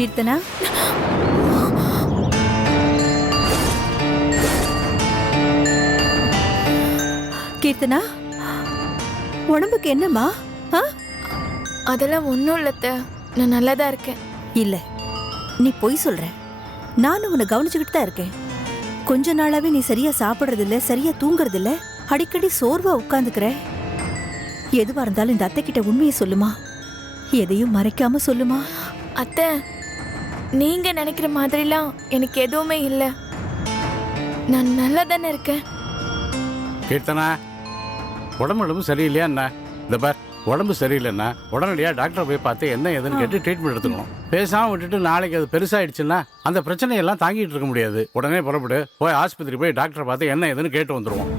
கீர்த்தனா, கீர்த்தனா, உடம்புக்கு என்னம்மா? அதெல்லாம் ஒன்றும் இல்லத்த, நான் நல்லா தான் இருக்கேன். இல்ல, நீ பொய் சொல்ற. நானும் உன்னை கவனிச்சுக்கிட்டு தான் இருக்கேன். கொஞ்ச நாளாவே நீ சரியா சாப்பிடுறது இல்ல, சரியா தூங்குறது இல்ல, அடிக்கடி சோர்வா உட்கார்ந்துக்கிற. எதுவா இருந்தாலும் இந்த அத்தை கிட்ட உண்மையை சொல்லுமா, எதையும் மறைக்காம சொல்லுமா. அத்தை, நீங்க நினைக்கிற மாதிரிலாம் எனக்கு எதுவுமே இல்லை. நான் நல்லா தானே இருக்கேன். கீர்த்தனா, உடம்பு சரியில்லையா என்ன? இந்த பார், உடம்பு சரியில்லைன்னா உடனடியாக டாக்டரை போய் பார்த்து என்ன ஏதுன்னு கேட்டு ட்ரீட்மெண்ட் எடுத்துக்கணும். பேசாமல் விட்டுட்டு நாளைக்கு அது பெருசாகிடுச்சுன்னா அந்த பிரச்சனையெல்லாம் தாங்கிட்டு இருக்க முடியாது. உடனே புறப்படு, போய் ஆஸ்பத்திரி போய் டாக்டரை பார்த்து என்ன ஏதுன்னு கேட்டு வந்துடுவோம்.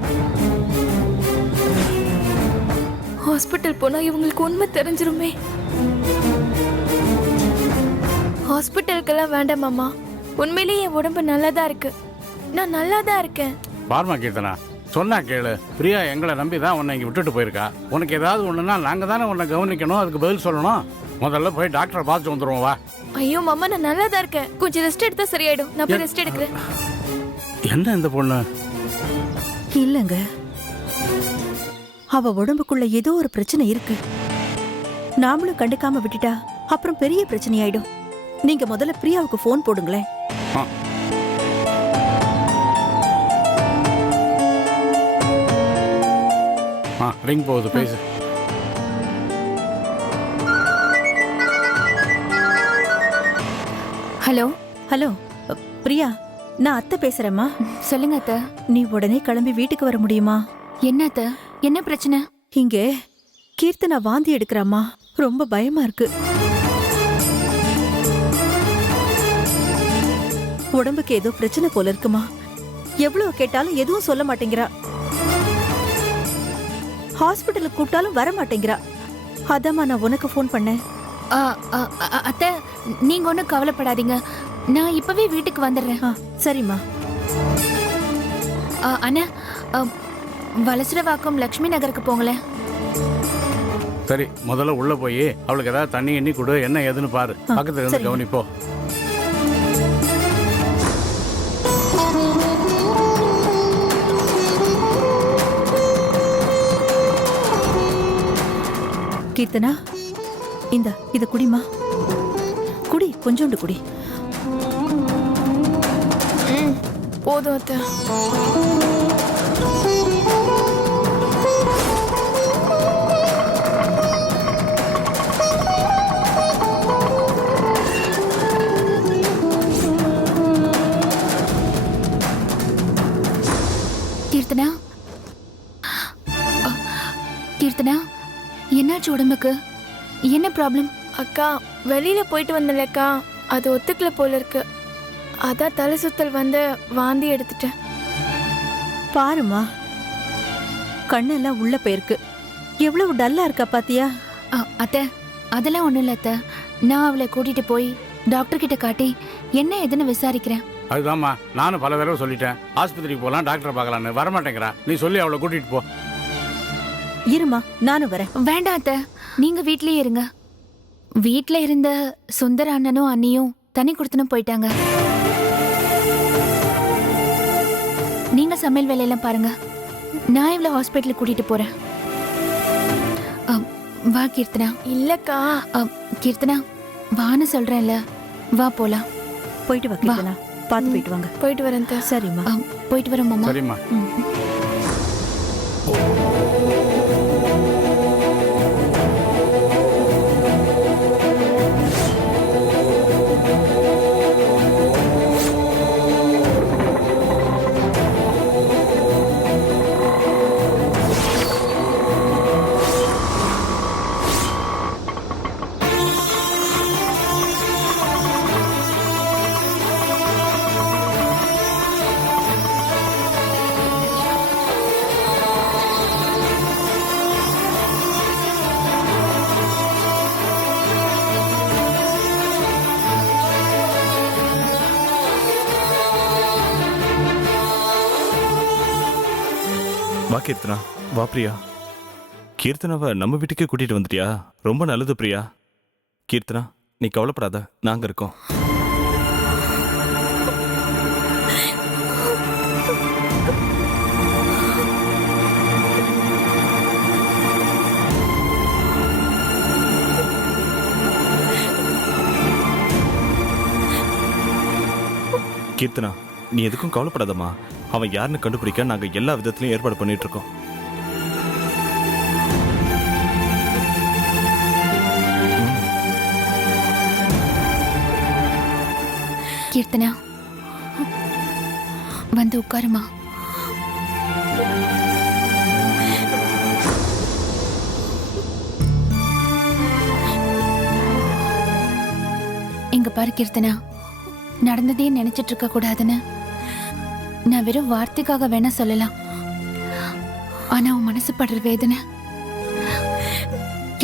ஹாஸ்பிட்டல் போனா இவங்களுக்கு உண்மை தெரிஞ்சிருமே. ஹாஸ்பிட்டலுக்கெல்லாம் வேண்டாம் மாமா. உண்மையிலேயே என் உடம்பு நல்லா தான் இருக்கு. நான் நல்லா தான் இருக்கேன். பார்மா கீர்த்தனா, சொன்னா கேளு. பிரியா எங்களை நம்பி தான் உன்னை இங்கே விட்டுட்டு போயிருக்கா. உனக்கு ஏதாவது ஒன்றுனா நாங்கள் தானே உன்னை கவனிக்கணும், அதுக்கு பதில் சொல்லணும். முதல்ல போய் டாக்டரை பார்த்து வந்துடுவோம் வா. ஐயோ மாமா, நான் நல்லா தான் இருக்கேன். கொஞ்சம் ரெஸ்ட் எடுத்தா சரியாயிடும். நான் போய் ரெஸ்ட் எடுக்கிறேன். என்ன இந்த பொண்ணு? இல்லங்க, அவ உடம்புக்குள்ள ஏதோ ஒரு பிரச்சனை இருக்கு. நாமளும் கண்டுக்காம விட்டுட்டா அப்புறம் பெரிய பிரச்சனை ஆயிடும். நீங்க முதல்ல பிரியாவுக்கு போன் போடுங்களேன். ரிங் போகுது, பேசு. ஹலோ ஹலோ பிரியா, நான் அத்தை பேசுறேம்மா. சொல்லுங்க அத்தை. நீ உடனே கிளம்பி வீட்டுக்கு வர முடியுமா? என்ன அத்தை, என்ன பிரச்சனை? இங்க கீர்த்தனா வாந்தி எடுக்கிறாமா, ரொம்ப பயமா இருக்கு. உடம்புக்கு ஏதோ பிரச்சனை போல இருக்குமா. எவ்வளவு கேட்டாலும் எதுவும் சொல்ல மாட்டேங்கிறா. ஹாஸ்பிட்டலுக்கு கூப்பிட்டாலும் வர மாட்டேங்கிறா. அதாம்மா நான் உனக்கு ஃபோன் பண்ணேன். அத்தை, நீங்க ஒன்றும் கவலைப்படாதீங்க. நான் இப்பவே வீட்டுக்கு வந்துடுறேன். சரிம்மா. அண்ணா, வலசரவாக்கம் லக்ஷ்மி நகருக்கு போங்களேன். சரி, முதல்ல உள்ள போய் அவளுக்கு ஏதாவது தண்ணி எண்ணி கொடு, என்ன ஏதுன்னு பாரு. பக்கத்துல இருந்து கவனிப்போ. கீர்த்தனா, இத குடிமா. குடி, கொஞ்சோண்டு குடி. போதும் அத்தை. கீர்த்தனா, கீர்த்தனா, என்னாச்சு உடம்புக்கு? என்ன ப்ராப்ளம்? அக்கா, வெளியில போயிட்டு வந்தலக்கா, அது ஒத்துக்கல போல இருக்கு. அதான் தலை சுத்தல் வந்து வாந்தி எடுத்துட்டேன். பாருமா, கண்ணெல்லாம் உள்ள போயிருக்கு. எவ்வளவு டல்லா இருக்கா பாத்தியா? அத்தை, அதெல்லாம் ஒண்ணும் இல்ல அத்தை. நான் அவளை கூட்டிட்டு போய் டாக்டர் கிட்ட காட்டி என்ன ஏதுன்னு விசாரிக்கிறேன். அதுதான்மா, நானும் பல தடவை சொல்லிட்டேன். ஆஸ்பத்திரிக்கு போகலாம், டாக்டரை பார்க்கலான்னு. வரமாட்டேங்கிறா. நீ சொல்லி அவளை கூட்டிட்டு போ. இருமா, நானும் வரேன். வேண்டாம் அத்தை, நீங்க வீட்லயே இருங்க. வீட்ல இருந்த சுந்தர அண்ணனும் அண்ணியும் தனி கொடுத்துன்னு போயிட்டாங்க. நீங்க சமையல் வேலையெல்லாம் பாருங்க. நான் இவ்வளவு ஹாஸ்பிட்டலுக்கு கூட்டிட்டு போறேன். வா கீர்த்தனா. இல்லக்கா, கீர்த்தனா வான்னு சொல்றேன்ல, வா போலாம். போயிட்டு வா கீர்த்தனா, பார்த்து போயிட்டு வாங்க. போயிட்டு வரேன். சரிம்மா. போயிட்டு வரேன் மாமா. சரிம்மா. வா கீர்த்தனா, வா பிரியா. கீர்த்தனாவை நம்ம வீட்டுக்கே கூட்டிட்டு வந்துட்டியா? ரொம்ப நல்லது பிரியா. கீர்த்தனா, நீ கவலைப்படாத, நாங்க இருக்கோம். கீர்த்தனா, நீ எதுக்கும் கவலைப்படாதம்மா. அவன் யாருன்னு கண்டுபிடிக்க நாங்க எல்லா விதத்திலையும் ஏற்பாடு பண்ணிட்டு இருக்கோம். கீர்த்தனா, வந்து உட்காருமா. இங்க பாரு கீர்த்தனா, நடந்ததே நினைச்சிட்டு இருக்க கூடாதுன்னு நான் வெறும் வார்த்தைக்காக வேணா சொல்லலாம். ஆனா உன் மனசு படுற வேதனை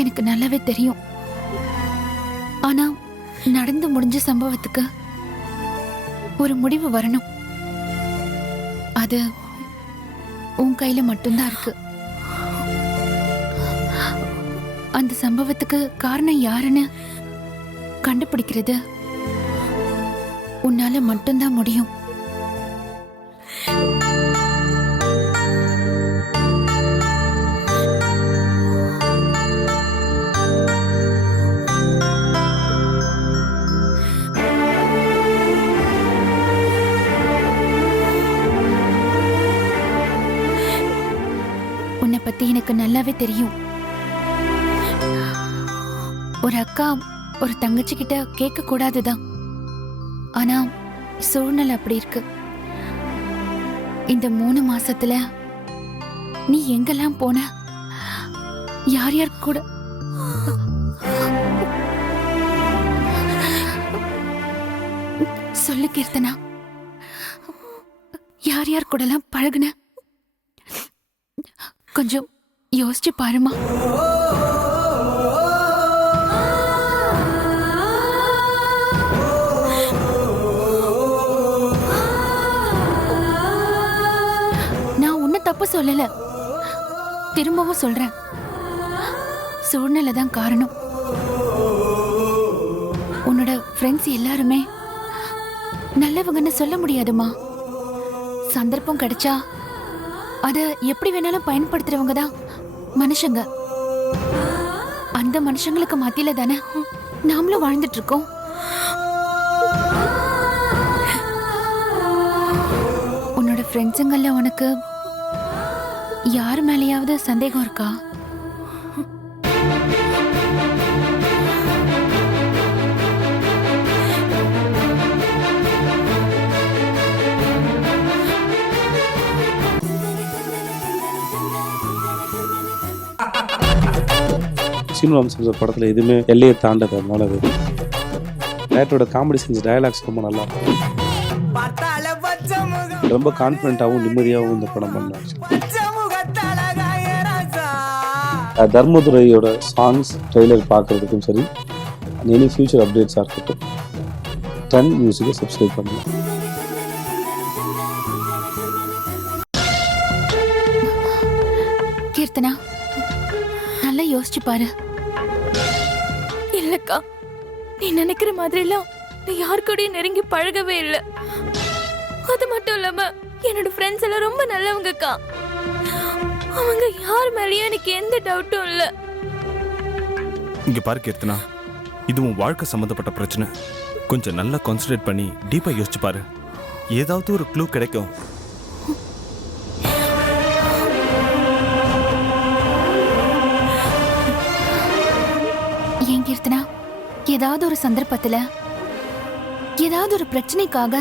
எனக்கு நல்லாவே தெரியும். ஆனா நடந்து முடிஞ்ச சம்பவத்துக்கு ஒரு முடிவு வரணும். அது உன் கையில மட்டும்தான் இருக்கு. அந்த சம்பவத்துக்கு காரணம் யாருன்னு கண்டுபிடிக்கிறது உன்னால மட்டும்தான் முடியும். உன்னை பத்தி எனக்கு நல்லாவே தெரியும். ஒரு அக்கா ஒரு தங்கச்சி கிட்ட கேட்க கூடாதுதான். ஆனா சூழ்நிலை அப்படி இருக்கு. இந்த 3 மாசத்துல நீ எங்கெல்லாம் போன, யார் யார் கூட சொல்லு கீர்த்தனா, யார் யார் கூடலாம் பழகுன? கொஞ்சம் யோசிச்சு பாருமா. தப்பு சொல்லல, திரும்பவும் சொல்றேன். சூழ்நிலை தான் காரணம். உன்னோட ஃப்ரெண்ட்ஸ் எல்லாருமே நல்லவங்கன்னு சொல்ல முடியாதுமா. சந்தர்ப்பம் கிடைச்சா அத எப்படி வேணாலும் பயன்படுத்துறவங்க தான் மனுஷங்க. அந்த மனுஷங்களுக்கு மத்தியில தானே நாமளும் வாழ்ந்துட்டு இருக்கோம். உன்னோட ஃப்ரெண்ட்ஸுங்கள்ல உனக்கு யார் மேலேயாவது சந்தேகம் இருக்கா? சீனு சார் படத்தில் எதுவுமே எல்லையை தாண்டதுனால அது டேரக்டரோட காமெடி சீன்ஸ், டயலாக்ஸ் ரொம்ப நல்லா இருக்கும். ரொம்ப கான்ஃபிடென்ட்டாகவும் நிம்மதியாகவும் இந்த படம் பண்ணாச்சு. தர்மதுரையோட சாங்ஸ் ட்ரெய்லர் பார்க்குறதுக்கும் சரி, எனி ஃபியூச்சர் அப்டேட்ஸாக இருக்கட்டும், டன் மியூசிக்கை சப்ஸ்கிரைப் பண்ணுங்க. கீர்த்தனா, நல்லா யோசிச்சு பாரு. இல்லக்கா, நீ நினைக்கிற மாதிரி எல்லாம் நீ யார் கூடயும் நெருங்கி பழகவே இல்லை. அது மட்டும் இல்லாம என்னோட ஃப்ரெண்ட்ஸ் எல்லாம் ரொம்ப நல்லவங்கக்கா. அவங்க யார் மேலேயும் எனக்கு எந்த டவுட்டும் இல்ல. இங்க பாரு கீர்த்தனா, இது உன் வாழ்க்கை சம்பந்தப்பட்ட பிரச்சனை. கொஞ்சம் நல்லா கான்சன்ட்ரேட் பண்ணி டீப்பா யோசிச்சு பாரு. ஏதாவது ஒரு க்ளூ கிடைக்கும். ஏன் கீர்த்தனா, ஏதாவது ஒரு சந்தர்ப்பத்துல ஏதாவது ஒரு பிரச்சனைக்காக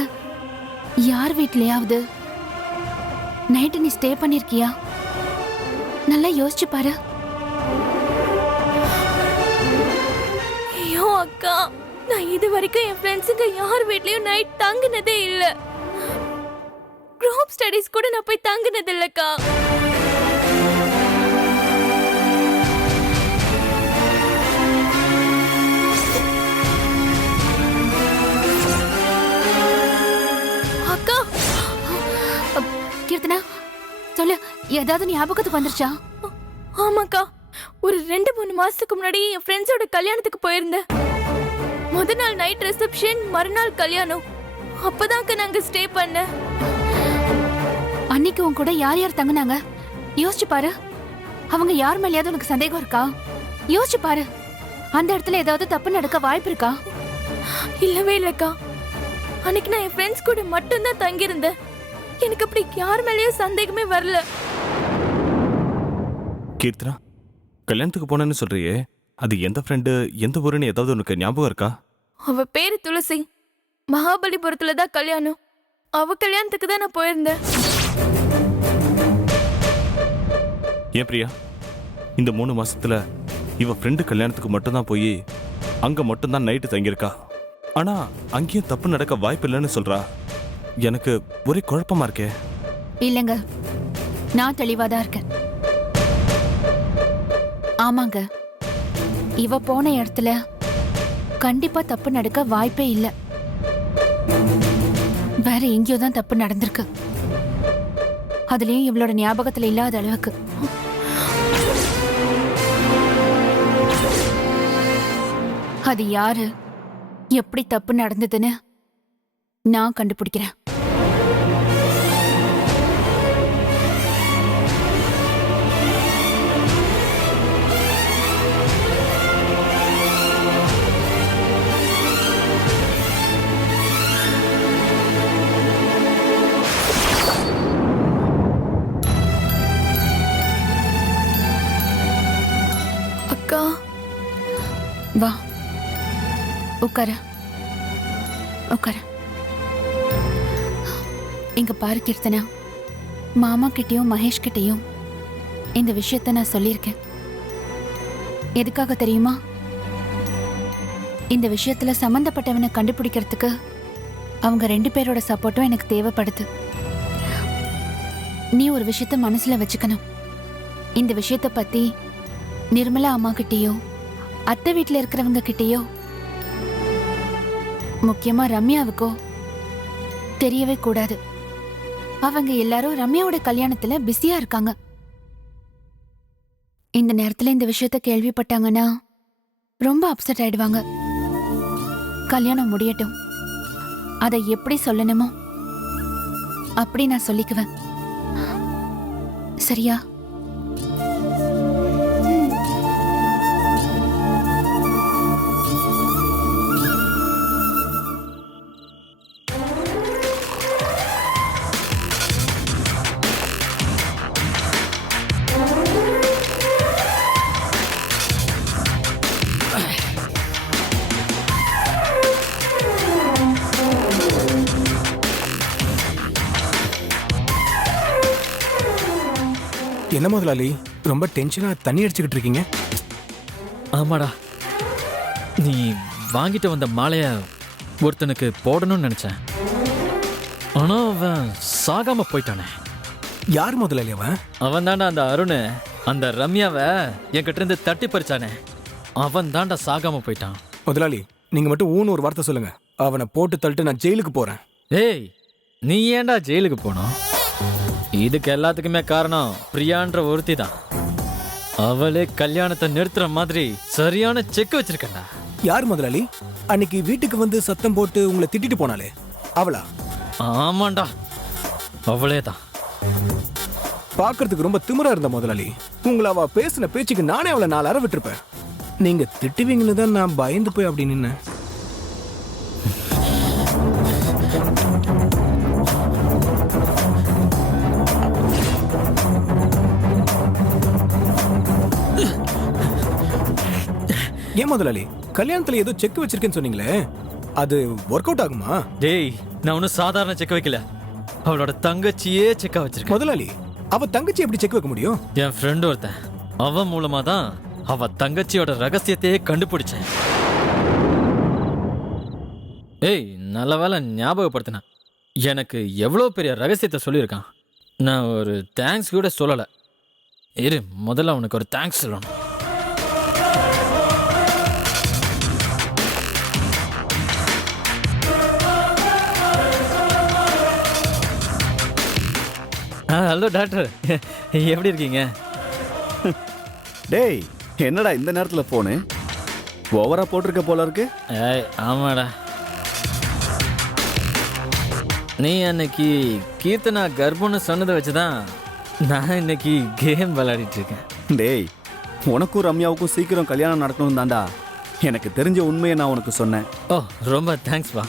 யார் வீட்லயாவது நைட்டு நீ ஸ்டே பண்ணிருக்கியா? நல்லா யோசிச்சு பாரு. ஐயோ அக்கா, நான் இது வரைக்கும் என் ஃப்ரெண்ட்ஸுங்க யார் வீட்லயும் நைட் தங்குனதே இல்ல. குரூப் ஸ்டடீஸ் கூட நான் போய் தங்குனது இல்லக்கா. அக்கா, கீர்த்தனா சொல்லு, ஏதாவது ஞாபகத்துக்கு வந்துருச்சா? ஆமாக்கா, ஒரு 2-3 மாசத்துக்கு முன்னாடி என் ஃப்ரெண்ட்ஸோட கல்யாணத்துக்கு போயிருந்தேன். முத நாள் நைட் ரிசப்ஷன், மறுநாள் கல்யாணம். அப்பதான்க்கா நாங்க ஸ்டே பண்ண. அன்னைக்கு உன் கூட யார் யார் தங்குனாங்க யோசிச்சு பாரு. அவங்க யார் மேலேயாவது உனக்கு சந்தேகம் இருக்கா? யோசிச்சு பாரு. அந்த இடத்துல ஏதாவது தப்பு நடக்க வாய்ப்பு இருக்கா? இல்லவே இல்லக்கா. அன்னைக்கு நான் என் ஃப்ரெண்ட்ஸ் கூட மட்டும்தான் தங்கியிருந்தேன். எனக்கு அப்படி யார் மேலேயும் சந்தேகமே வரல. கீர்த்தனா, கல்யாணத்துக்கு போனேன்னு சொல்றியே, அது எந்த ஃப்ரெண்டு, எந்த ஊருன்னு ஏதாவது உனக்கு ஞாபகம் இருக்கா? அவ பேரு துளசி. மகாபலிபுரத்துல தான் கல்யாணம். அவ கல்யாணத்துக்கு தான் நான் போயிருந்தேன். ஏன் பிரியா, இந்த 3 மாசத்துல இவ ஃப்ரெண்டு கல்யாணத்துக்கு மட்டும்தான் போய் அங்க மட்டும்தான் நைட்டு தங்கியிருக்கா. ஆனா அங்கேயும் தப்பு நடக்க வாய்ப்பு இல்லைன்னு சொல்றா. எனக்கு ஒரே குழப்பமா இருக்கே. இல்லைங்க, நான் தெளிவாதான் இருக்கேன். ஆமாங்க, இவ போன இடத்துல கண்டிப்பா தப்பு நடக்க வாய்ப்பே இல்லை. வேற எங்கேயோ தான் தப்பு நடந்திருக்கு. அதுலயும் இவளோட ஞாபகத்துல இல்லாத அளவுக்கு. அது யாரு, எப்படி தப்பு நடந்ததுன்னு நான் கண்டுபிடிக்கிறேன். அக்கா, வா, உட்கார உட்கார. இங்க பாரு கீர்த்தனா, மாமா கிட்டயும் மகேஷ் கிட்டயும் இந்த விஷயத்த நான் சொல்லியிருக்கேன். எதுக்காக தெரியுமா? இந்த விஷயத்துல சம்பந்தப்பட்டவனை கண்டுபிடிக்கிறதுக்கு அவங்க 2 பேரோட சப்போர்ட்டும் எனக்கு தேவைப்படுது. நீ ஒரு விஷயத்த மனசுல வச்சுக்கணும். இந்த விஷயத்த பத்தி நிர்மலா அம்மா கிட்டேயோ அத்தை வீட்டுல இருக்கிறவங்க கிட்டேயோ, முக்கியமா ரம்யாவுக்கோ தெரியவே கூடாது. அவங்க எல்லாரும் ரம்யாவோட கல்யாணத்துல பிஸியா இருக்காங்க. இந்த நேரத்துல இந்த விஷயத்த கேள்விப்பட்டாங்கன்னா ரொம்ப அப்செட் ஆயிடுவாங்க. கல்யாணம் முடியட்டும், அதை எப்படி சொல்லணுமோ அப்படி நான் சொல்லிக்குவேன். சரியா? என்ன முதலாளி, ரொம்ப டென்ஷனா தண்ணி அடிச்சுக்கிட்டு இருக்கீங்க? ஆமாடா, நீ வாங்கிட்டு வந்த மாலைய ஒருத்தனுக்கு போடணும்னு நினைச்சேன். ஆனா அவன் சாகாம போயிட்டானே. யார் முதலாளி அவன்? அவன் தாண்டா அந்த அருண், அந்த ரம்யாவை என்கிட்ட இருந்து தட்டி பறிச்சானே. அவன் தாண்டா சாகாம போயிட்டான். முதலாளி, நீங்க மட்டும் ஊன்னு ஒரு வார்த்தை சொல்லுங்க, அவனை போட்டு தள்ளிட்டு நான் ஜெயிலுக்கு போறேன். ஏய், நீ ஏன்டா ஜெயிலுக்கு போனோம்? இதுக்கு எல்லாத்துக்குமே காரணம் பிரியான்ற ஒருத்தி தான். அவளே கல்யாணத்தை நிறுத்துற மாதிரி சரியான செக் வச்சிருக்கா. யார் முதலாளி? அன்னைக்கு வீட்டுக்கு வந்து சத்தம் போட்டு உங்களை திட்டிட்டு போனாலே அவளா? ஆமாண்டா, அவளே தான். பாக்குறதுக்கு ரொம்ப திமிரா இருந்த முதலாளி. உங்களை அவ பேசின பேச்சுக்கு நானே அவளை 4 அறை விட்டுருப்பேன். நீங்க திட்டுவீங்கன்னு தான் நான் பயந்து போய் அப்படி நின்னேன். ஏன் முதலாளி, கல்யாணத்துல ஏதோ செக் வச்சிருக்கேன்னு சொன்னீங்களே, அது ஒர்க் அவுட் ஆகுமா? டேய், நான் ஒன்னும் சாதாரண செக் வைக்கல. அவளோட தங்கச்சியே செக்கா வச்சிருக்க. முதலாளி, அவ தங்கச்சி எப்படி செக் வைக்க முடியும்? என் ஃப்ரெண்ட் ஒருத்தன், அவன் மூலமா தான் அவ தங்கச்சியோட ரகசியத்தையே கண்டுபிடிச்சேன். ஏய், நல்ல வேலை ஞாபகப்படுத்தின. எனக்கு எவ்வளோ பெரிய ரகசியத்தை சொல்லியிருக்கான். நான் ஒரு தேங்க்ஸ் கூட சொல்லலை. இரு, முதல்ல அவனுக்கு ஒரு தேங்க்ஸ் சொல்லணும். ஹலோ டாக்டர், எப்படி இருக்கீங்க? டேய், என்னடா இந்த நேரத்தில் போனு? ஓவரா போட்டிருக்க போல இருக்கு. ஏய் ஆமாடா. நீ அன்னைக்கு கீர்த்தனா கர்ப்பம்னு சொன்னதை வச்சுதான் நான் இன்னைக்கு கேம் விளையாடிட்டு இருக்கேன். டேய், உனக்கும் ரம்யாவுக்கும் சீக்கிரம் கல்யாணம் நடக்கணும் தாண்டா. எனக்கு தெரிஞ்ச உண்மையை நான் உனக்கு சொன்னேன். ஓ ரொம்ப தேங்க்ஸ்ப்பா.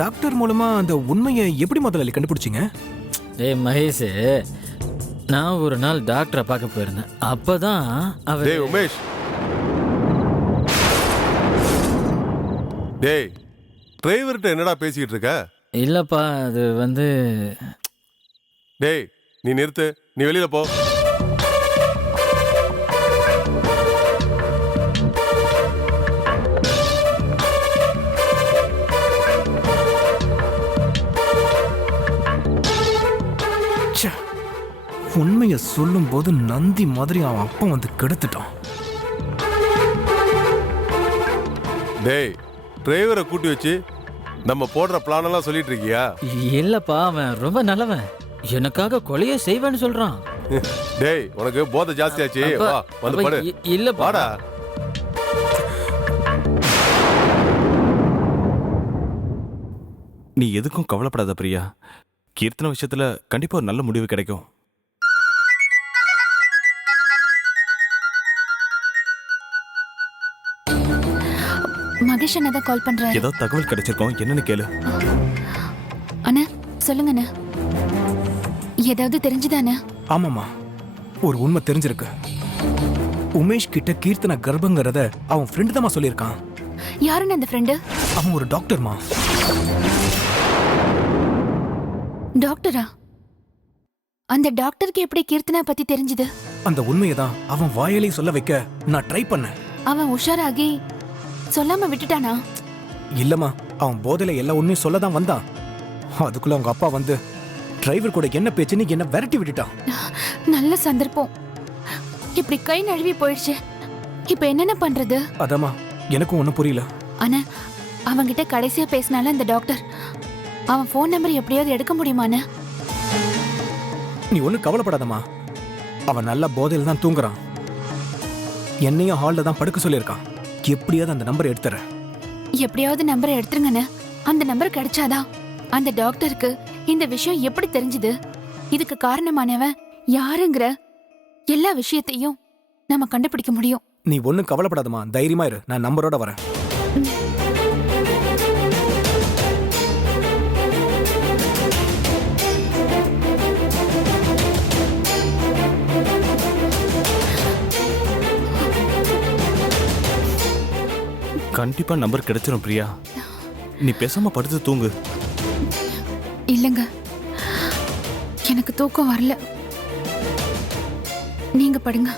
டாக்டர் மூலமா அந்த உண்மையை எப்படி முதலாளி கண்டுபிடிச்சிங்க? ஏய் மகேஷ், நான் ஒரு நாள் டாக்டரை பார்க்க போயிருந்தேன். அப்பதான் அவர் டேய் உமேஷ், டேய் டிரைவர்கிட்ட என்னடா பேசிக்கிட்டு இருக்க? இல்லப்பா அது வந்து டேய் நீ நிறுத்து, நீ வெளியில போ. ச்சே, உண்மையை சொல்லும் போது நந்தி மாதிரி அவன் அப்பா வந்து கெடுத்துட்டான். டேய் டிரைவரை கூட்டி வச்சு நம்ம போடுற பிளான் எல்லாம் சொல்லிட்டு இருக்கியா? இல்லப்பா அவன் ரொம்ப நல்லவன், எனக்காக கொலையே செய்வேன்னு சொல்றான். டேய் உனக்கு போதை ஜாஸ்தியாச்சு, அப்பா, வா வந்து அப்பா, படு. இல்லப்பா. வாடா. நீ எதுக்கும் கவலைப்படாத பிரியா. கீர்த்தனை விஷயத்துல கண்டிப்பா ஒரு நல்ல முடிவு கிடைக்கும். மகேஷ் அண்ணா தான் கால் பண்றாரு. ஏதோ தகவல் கிடைச்சிருக்கோம், என்னன்னு கேளு. அண்ணா சொல்லுங்க அண்ணா. ஏதாவது தெரிஞ்சுதானே? ஆமாம்மா, ஒரு உண்மை தெரிஞ்சிருக்கு. உமேஷ் கிட்ட கீர்த்தனா கர்ப்பங்கிறத அவன் ஃப்ரெண்டு தான் சொல்லியிருக்கான். யாருன்னு அந்த ஃப்ரெண்டு? அவன் ஒரு டாக்டர்மா. டாக்டரா? அந்த டாக்டருக்கு எப்படி கீர்த்தனா பத்தி தெரிஞ்சது? அந்த உண்மையை தான் அவன் வாயிலே சொல்ல வைக்க நான் ட்ரை பண்ணேன். அவன் உஷாராகி சொல்லாம விட்டுட்டானா? இல்லம்மா, அவன் போதையில எல்லா உண்மையும் சொல்ல தான் வந்தான். அதுக்குள்ள அவங்க அப்பா வந்து டிரைவர் கூட என்ன பேச்சுன்னு என்ன விரட்டி விட்டுட்டான். நல்ல சந்தர்ப்பம். இப்படி கை நழுவி போயிடுச்சு. இப்ப என்னென்ன பண்றது? அதாம்மா எனக்கும் ஒன்றும் புரியல. அண்ணா, அவன்கிட்ட கடைசியா பேசினால அந்த டாக்டர், அவன் ஃபோன் நம்பர் எப்படியாவது எடுக்க முடியுமாண்ணா? நீ ஒன்றும் கவலைப்படாதம்மா, அவன் நல்ல போதையில் தான் தூங்குறான். என்னையும் ஹாலில் தான் படுக்க சொல்லியிருக்கான். எப்படியாவது அந்த நம்பரை எடுத்துறேன். எப்படியாவது நம்பரை எடுத்துருங்கண்ணே. அந்த நம்பர் கிடைச்சாதான் அந்த டாக்டருக்கு இந்த விஷயம் எப்படி தெரிஞ்சுது, இதுக்கு காரணமானவன் யாருங்கிற எல்லா விஷயத்தையும் நம்ம கண்டுபிடிக்க முடியும். நீ ஒன்றும் கவலைப்படாதம்மா, தைரியமா இரு. நான் நம்பரோட வரேன். கண்டிப்பா நம்பர் கிடைச்சிரும் பிரியா. நீ பேசாம படுத்து தூங்கு. இல்லங்க, எனக்கு தூக்கம் வரல. நீங்க படுங்க.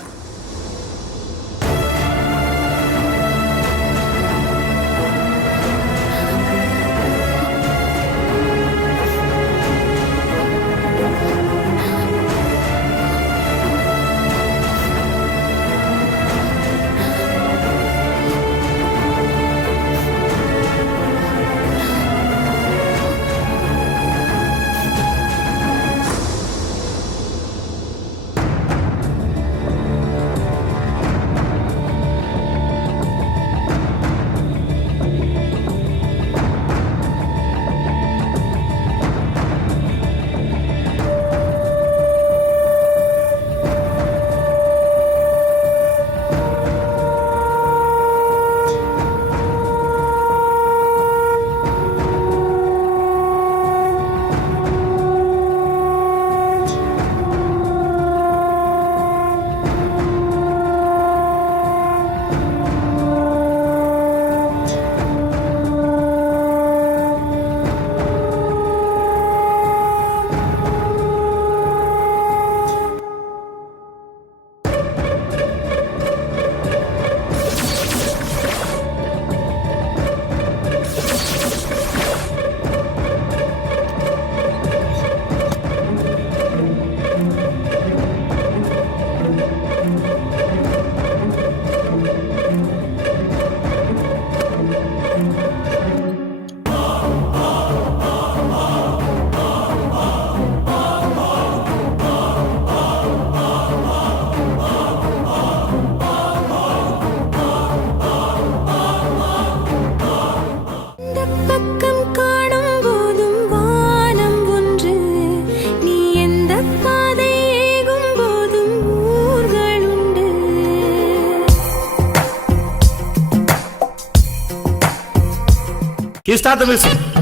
You start the music.